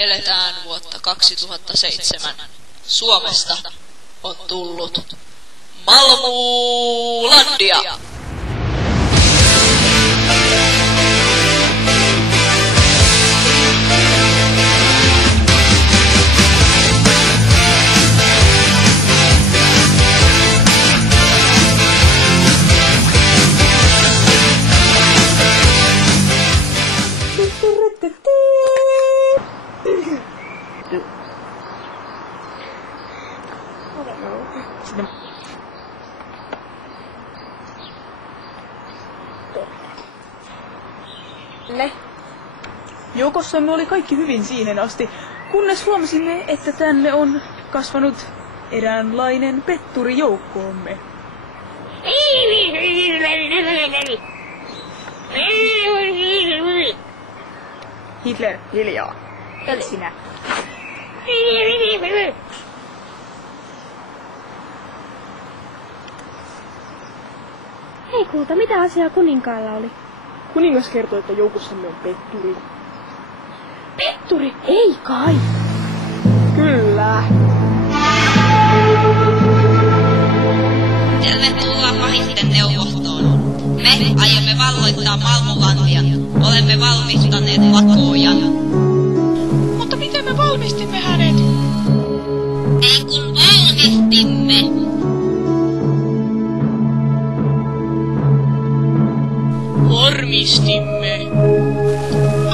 Eletään vuotta 2007. Suomesta on tullut Malmulandia. Joukossamme oli kaikki hyvin siihen asti, kunnes huomasimme, että tänne on kasvanut eräänlainen petturi joukkoomme. Hitler, hiljaa. Et sinä. Hei kulta, mitä asiaa kuninkaalla oli? Kuningas kertoi, että joukossamme on petturi. Petturi? Ei kai! Kyllä. Tervetuloa pahisten neuvostoon. Me aiomme valloittaa Malmulandia. Olemme valmistaneet vakoojan. Mutta miten me valmistimme hänet? Ei kun valmistimme. Varmistimme.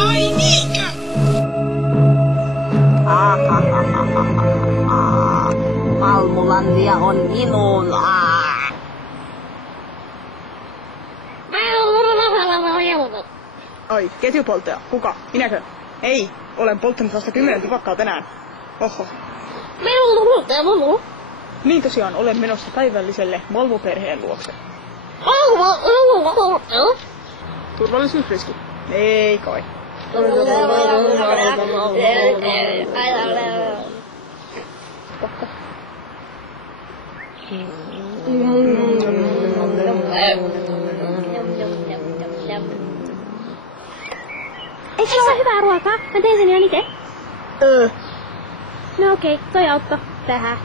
Ai niinkö? Malmulandia on minun. Ai, ketjupolttaja. Kuka? Minäkö? Ei, olen polttanut vasta 10 tupakkaa tänään. Oho. Niin tosiaan, olen menossa päivälliselle Malmu-perheen luokse. Turvallisuusriski? Ei kai. Eikö se ole hyvää ruokaa? Mä tein sen ihan ite. No okei, toi auttoi tähän.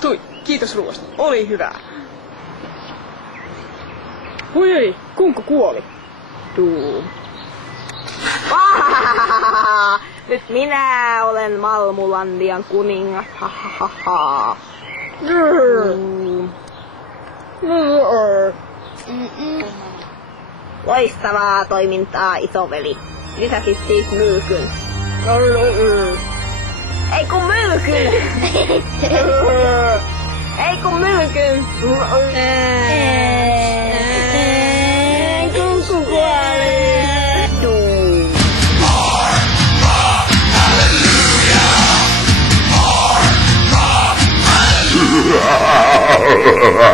Tui, kiitos ruoasta. Oli hyvää. Voi ei, Kunko kuoli. Tuu. Nyt minä olen Malmulandian kuningas. Loistavaa toimintaa, isoveli. Lisäsit siis myykyn. Ei kun myykyn! Ei kun myykyn! Kunku kuoli! Hallelujah!